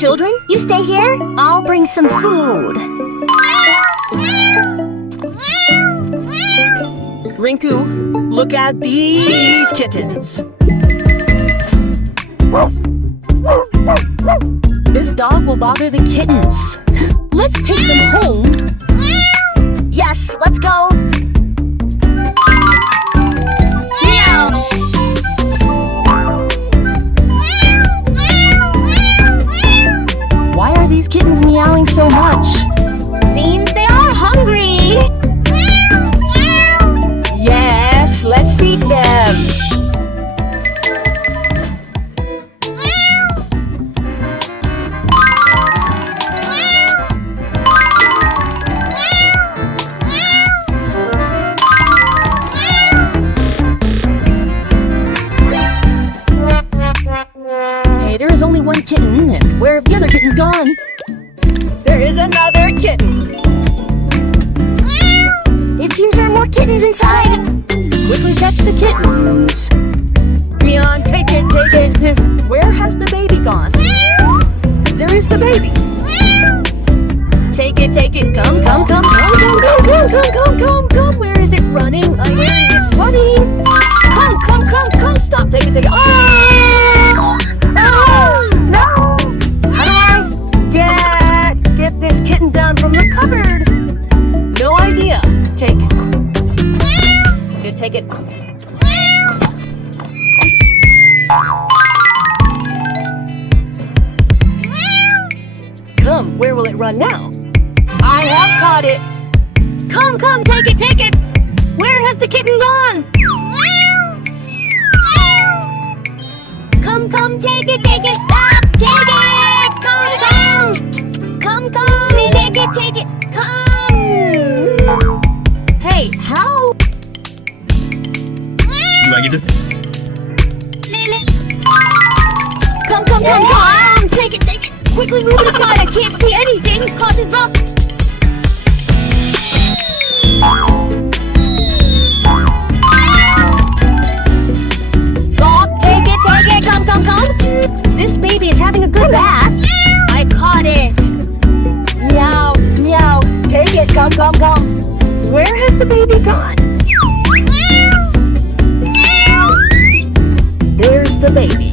Children, you stay here. I'll bring some food. Rinku, look at these kittens. This dog will bother the kittens. Let's take them home. Yes, let's go. Meow. Why are these kittens meowing so much? Seems they are hungry. Yes, let's feed them. Hey, there is only one kitten, and where have the other kittens gone? There is another kitten. It seems there are more kittens inside. Quickly catch the kittens. Leon, take it. Where has the baby gone? There is the baby. Take it. Come. Where is it running? Where is it running? Come. Stop. Take it. Oh! No! How do I get this kitten down from the cupboard? No idea. Take it. Come, where will it run now? I have caught it. Come, take it. Where has the kitten gone? Come, take it. Stop, take it. Come, take it. Come. Hey, how? Do I get this? Come. Take it. Quickly move it aside. I can't see anything. Caught this up. Dog, take it. Come. This baby is having a good bath. I caught it. Meow. Take it. Come. Where has the baby gone? There's the baby.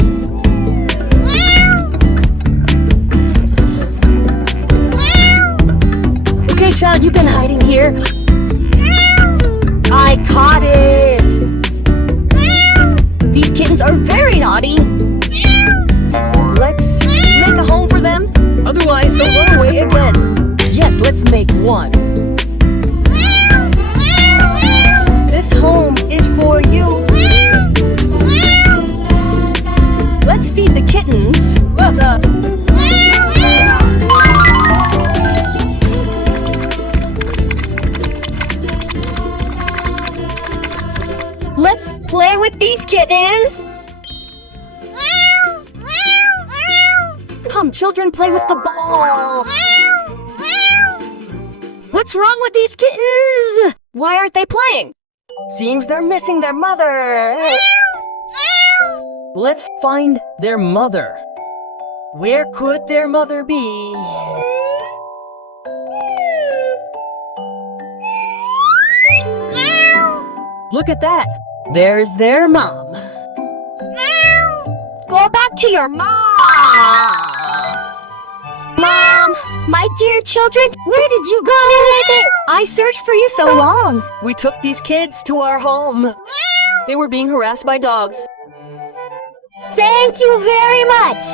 Okay, child, you've been hiding here. I caught it. These kittens are very naughty. Let's make a home for them. Otherwise, they'll run away again. Yes, let's make one. This home is for you. Let's feed the kittens. Let's play with these kittens. Come, children, play with the ball. What's wrong with these kittens? Why aren't they playing? Seems they're missing their mother. Let's find their mother. Where could their mother be? Look at that. There's their mom. Go back to your mom. Mom, my dear children, where did you go? I searched for you so long. We took these kids to our home. They were being harassed by dogs. Thank you very much.